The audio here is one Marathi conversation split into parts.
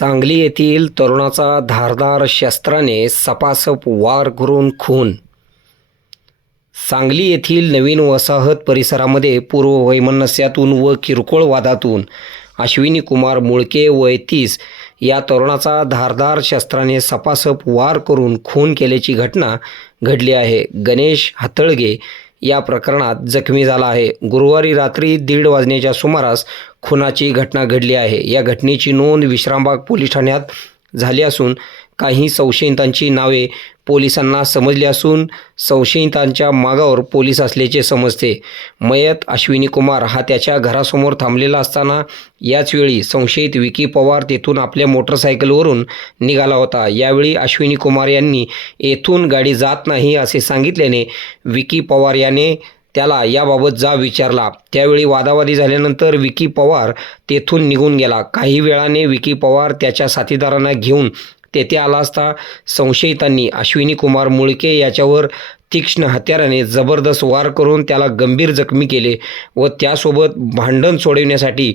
सांगली येथील तरुणाचा धारदार शस्त्राने सपासप वार करून खून. सांगली येथील नवीन वसाहत परिसरामध्ये पूर्व वैमनस्यातून व किरकोळ वादातून अश्विनी कुमार मुळके वय तीस या तरुणाचा धारदार शस्त्राने सपासप वार करून खून केल्याची घटना घडली आहे. गणेश हातळगे या प्रकरणात जखमी झाला आहे. गुरुवारी रात्री दीड वाजण्याच्या सुमारास खुनाची घटना घडली आहे. या घटनेची नोंद विश्रामबाग पोलीस ठाण्यात झाली असून काही संशयितांची नावे पोलिसांना समजली असून संशयितांच्या मागावर पोलीस असल्याचे समजते. मयत अश्विनी कुमार हा त्याच्या घरासमोर थांबलेला असताना याचवेळी संशयित विकी पवार तेथून आपल्या मोटरसायकलवरून निघाला होता. यावेळी अश्विनी कुमार यांनी येथून गाडी जात नाही असे सांगितल्याने विकी पवार याने त्याला याबाबत जा विचारला. त्यावेळी वादावादी झाल्यानंतर विकी पवार तेथून निघून गेला. काही वेळाने विकी पवार त्याच्या साथीदारांना घेऊन तेथे आला असता संशयितांनी अश्विनी कुमार मुळके याच्यावर तीक्ष्ण हत्याराने जबरदस्त वार करून त्याला गंभीर जखमी केले व त्यासोबत भांडण सोडविण्यासाठी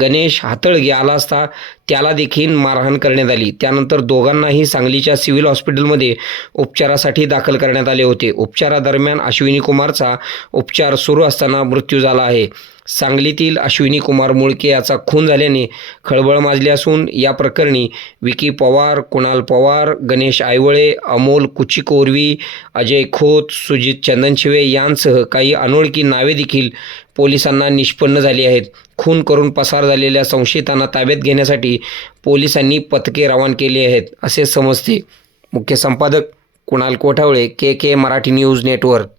गणेश हातळगे आला असता त्याला देखील मारहाण करण्यात आली. त्यानंतर दोघांनाही सांगलीच्या सिव्हिल हॉस्पिटलमध्ये उपचारासाठी दाखल करण्यात आले होते. उपचारादरम्यान अश्विनी कुमारचा उपचार सुरू असताना मृत्यू झाला आहे. सांगलीतील अश्विनी कुमार मुळके याचा खून झाल्याने खळबळ माजली असून या प्रकरणी विकी पवार कुणाल पवार गणेश आयवळे अमोल कुचिकोरवी अजय खोत सुजित चंदनशिवे यांसह काही अनोळखी नावे देखील पोलिसांना निष्पन्न झाली आहेत. खून करून पसार झालेल्या संशयितांना ताब्यात घेण्यासाठी पोलिसांनी पथके रवान केली आहेत असे समजते. मुख्य संपादक Kunal Kothawale K K Marathi news network.